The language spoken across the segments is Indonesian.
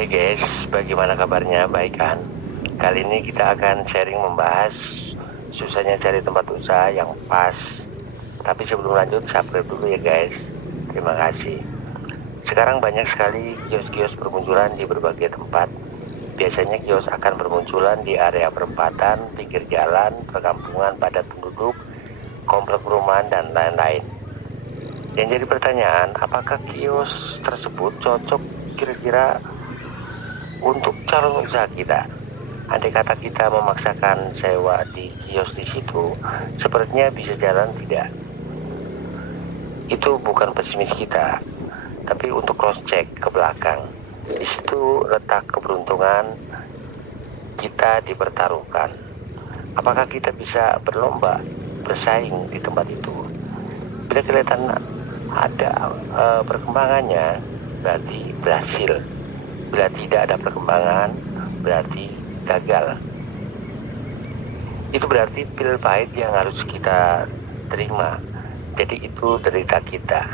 Hai guys, bagaimana kabarnya? Baik kan? Kali ini kita akan sharing membahas susahnya cari tempat usaha yang pas. Tapi sebelum lanjut, subscribe dulu ya guys. Terima kasih. Sekarang banyak sekali kios-kios bermunculan di berbagai tempat. Biasanya kios akan bermunculan di area perempatan, pinggir jalan, perkampungan padat penduduk, komplek perumahan, dan lain-lain. Yang jadi pertanyaan, apakah kios tersebut cocok kira-kira untuk calon usaha kita? Andai kata kita memaksakan sewa di kios di situ, sepertinya bisa jalan tidak? Itu bukan pesimis kita, tapi untuk cross check ke belakang. Di situ letak keberuntungan kita dipertaruhkan. Apakah kita bisa berlomba, bersaing di tempat itu? Bila kelihatan ada perkembangannya, berarti berhasil. Bila tidak ada perkembangan, berarti gagal. Itu berarti pil pahit yang harus kita terima. Jadi itu derita kita.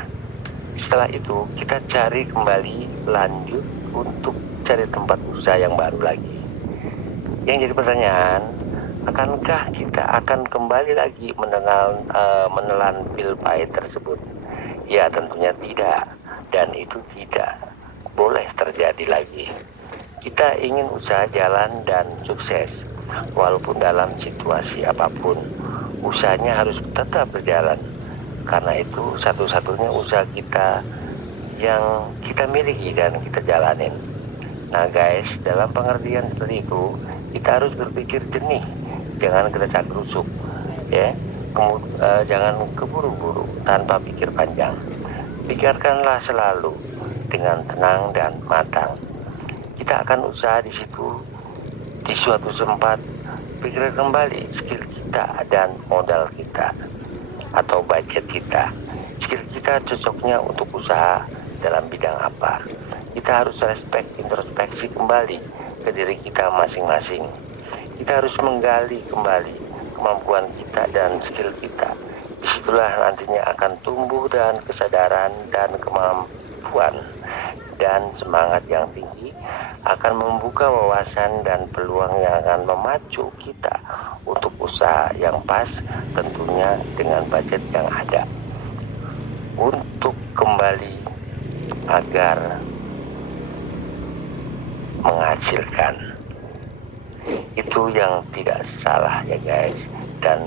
Setelah itu kita cari kembali, lanjut untuk cari tempat usaha yang baru lagi. Yang jadi pertanyaan, akankah kita akan kembali lagi menelan pil pahit tersebut? Ya tentunya tidak, dan itu tidak boleh terjadi lagi. Kita ingin usaha jalan dan sukses, walaupun dalam situasi apapun, usahanya harus tetap berjalan. Karena itu satu-satunya usaha kita yang kita miliki dan kita jalanin. Nah guys, dalam pengertian seperti itu, kita harus berpikir jernih, jangan gercep gerusuk, ya. Jangan keburu-buru tanpa pikir panjang. Pikirkanlah selalu dengan tenang dan matang. Kita akan usaha di situ, di suatu tempat. Pikir kembali skill kita dan modal kita atau budget kita. Skill kita cocoknya untuk usaha dalam bidang apa. Kita harus introspeksi kembali ke diri kita masing-masing. Kita harus menggali kembali kemampuan kita dan skill kita. Disitulah nantinya akan tumbuh dan kesadaran dan kemampuan dan semangat yang tinggi akan membuka wawasan dan peluang yang akan memacu kita untuk usaha yang pas, tentunya dengan budget yang ada, untuk kembali agar menghasilkan. Itu yang tidak salah ya guys, dan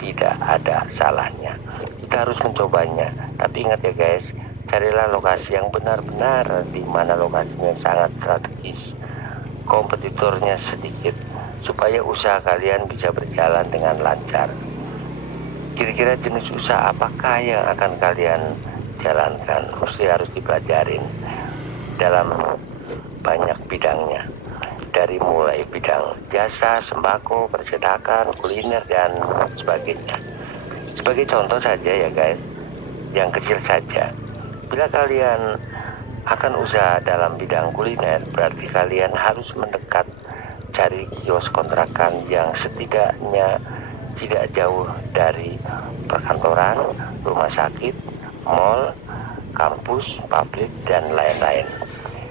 tidak ada salahnya. Kita harus mencobanya, tapi ingat ya guys, carilah lokasi yang benar-benar di mana lokasinya sangat strategis, kompetitornya sedikit, supaya usaha kalian bisa berjalan dengan lancar. Kira-kira jenis usaha apakah yang akan kalian jalankan? Mesti harus dipelajarin dalam banyak bidangnya, dari mulai bidang jasa, sembako, percetakan, kuliner, dan sebagainya. Sebagai contoh saja ya guys, yang kecil saja, bila kalian akan usaha dalam bidang kuliner, berarti kalian harus mendekat cari kios kontrakan yang setidaknya tidak jauh dari perkantoran, rumah sakit, mall, kampus, pabrik, dan lain-lain.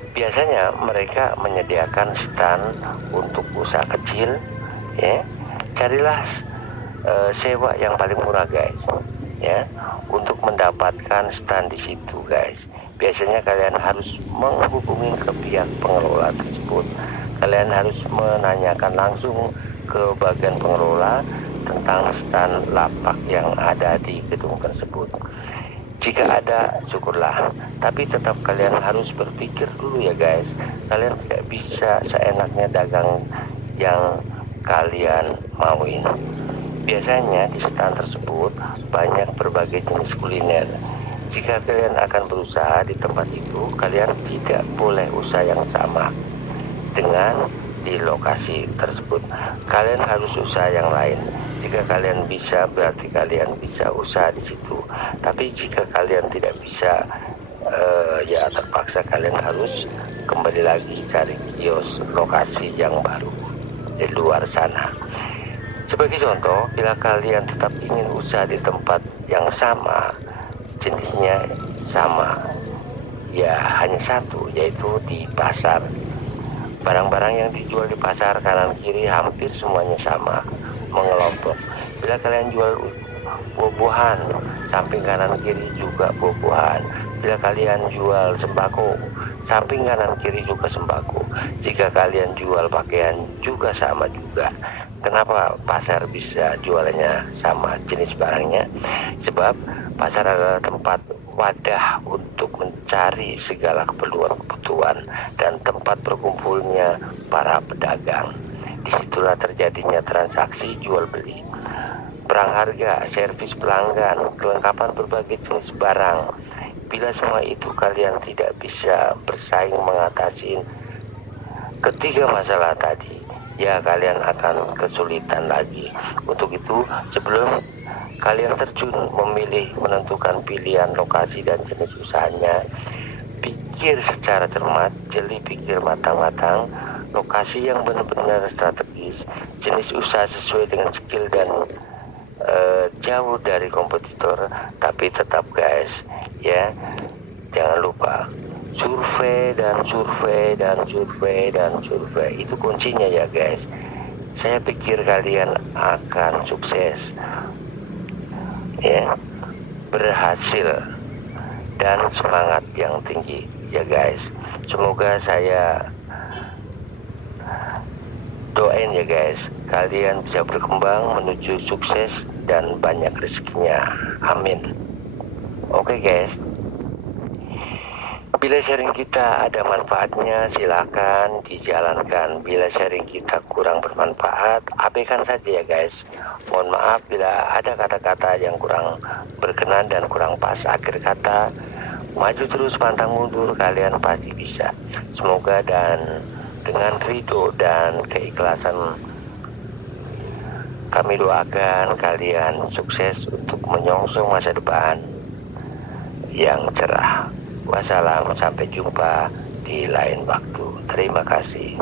Biasanya mereka menyediakan stand untuk usaha kecil, ya. Carilah sewa yang paling murah guys, ya, untuk mendapatkan stand di situ guys. Biasanya kalian harus menghubungi ke pihak pengelola tersebut. Kalian harus menanyakan langsung ke bagian pengelola tentang stand lapak yang ada di gedung tersebut. Jika ada, syukurlah, tapi tetap kalian harus berpikir dulu ya guys. Kalian tidak bisa seenaknya dagang yang kalian mauin. Biasanya di stand tersebut banyak berbagai jenis kuliner. Jika kalian akan berusaha di tempat itu, kalian tidak boleh usaha yang sama dengan di lokasi tersebut. Kalian harus usaha yang lain. Jika kalian bisa, berarti kalian bisa usaha di situ. Tapi jika kalian tidak bisa, ya terpaksa kalian harus kembali lagi cari kios lokasi yang baru di luar sana. Sebagai contoh, bila kalian tetap ingin usaha di tempat yang sama, jenisnya sama, ya hanya satu, yaitu di pasar. Barang-barang yang dijual di pasar kanan kiri hampir semuanya sama, mengelompok. Bila kalian jual buah-buahan, samping kanan kiri juga buah-buahan. Bila kalian jual sembako, samping kanan kiri juga sembako. Jika kalian jual pakaian juga sama juga. Kenapa pasar bisa jualannya sama jenis barangnya? Sebab pasar adalah tempat wadah untuk mencari segala kebutuhan dan tempat berkumpulnya para pedagang. Disitulah terjadinya transaksi jual beli, perang harga, servis pelanggan, kelengkapan berbagai jenis barang. Bila semua itu kalian tidak bisa bersaing mengatasi ketiga masalah tadi, ya kalian akan kesulitan lagi. Untuk itu, sebelum kalian terjun memilih menentukan pilihan lokasi dan jenis usahanya, pikir secara cermat, jeli pikir matang-matang, lokasi yang benar-benar strategis, jenis usaha sesuai dengan skill dan jauh dari kompetitor, tapi tetap guys ya, jangan lupa survei dan survei dan survei dan survei, itu kuncinya ya guys. Saya pikir kalian akan sukses ya, berhasil dan semangat yang tinggi ya guys. Semoga saya doain ya guys, kalian bisa berkembang menuju sukses dan banyak rezekinya, amin. Oke guys, bila sharing kita ada manfaatnya silakan dijalankan. Bila sharing kita kurang bermanfaat, abaikan saja ya guys. Mohon maaf bila ada kata-kata yang kurang berkenan dan kurang pas akhir kata. Maju terus pantang mundur, kalian pasti bisa. Semoga dan dengan ridho dan keikhlasan kami doakan kalian sukses untuk menyongsong masa depan yang cerah. Wassalam, sampai jumpa di lain waktu. Terima kasih.